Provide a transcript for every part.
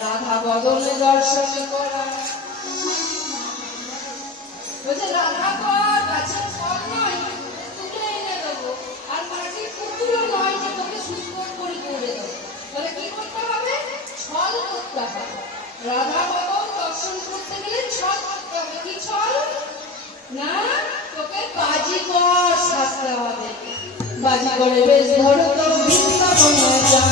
রাধা বদলে দর্শন করা বলছে রাধা কর গাছের ফল নয় তুলে এনে দেবো আর মাটির পুতুলও নয় যে তোকে সুন্দর করে করে দেবো তাহলে কি করতে হবে ছল করতে হবে রাধা বদল দর্শন করতে গেলে ছল করতে হবে কি ছল না তোকে বাজিকর সাজতে হবে বাজিকরে বেশ ধরো তো বৃন্দাবন যা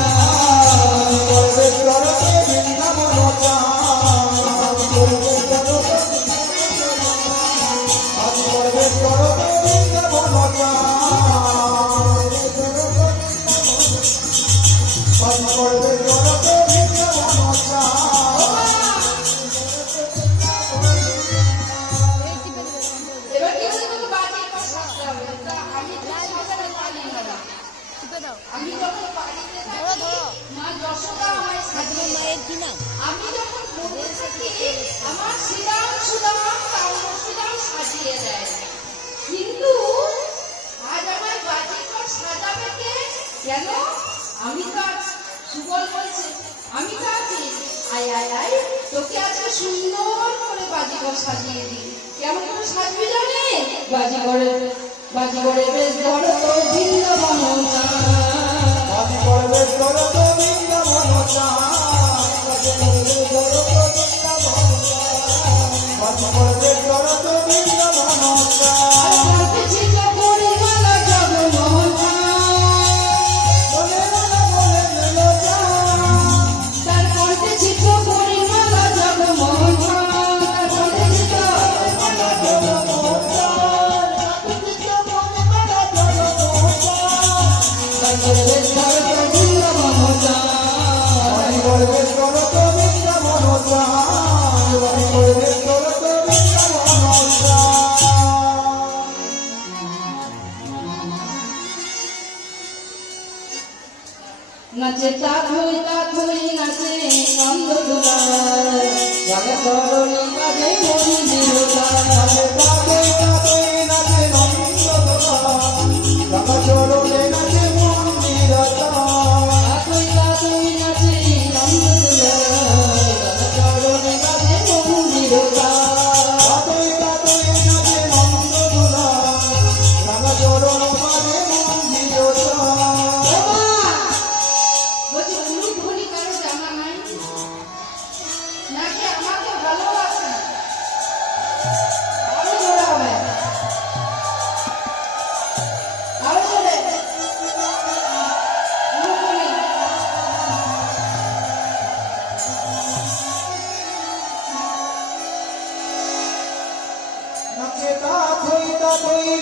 কেন আমি তো সুবল বলছে আমি তো আছি আয় আয় আয় তোকে আজকে সুন্দর করে বাজিঘর সাজিয়ে দিই কেমন করে সাজবি জানে বাজিঘরে বেশ ধরো তো বৃন্দাবন বাজিঘরে বেশ ধরো তো বৃন্দাবন বাজিঘরে বেশ ধরো তো বৃন্দাবন নাচে তাথই নাচে নন্দ দুলাল জাগে তরুণী কাজে মন্দির নাচে তাথই নাচে নন্দ দুলাল জাগে তরুণী নাচে মন্দির তাথই নাচে নন্দ দুলাল জাগে তরুণী কাজে মন্দির তাথই নাচে নন্দ দুলাল জাগে তরুণী কাজে মন্দির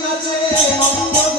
নাচে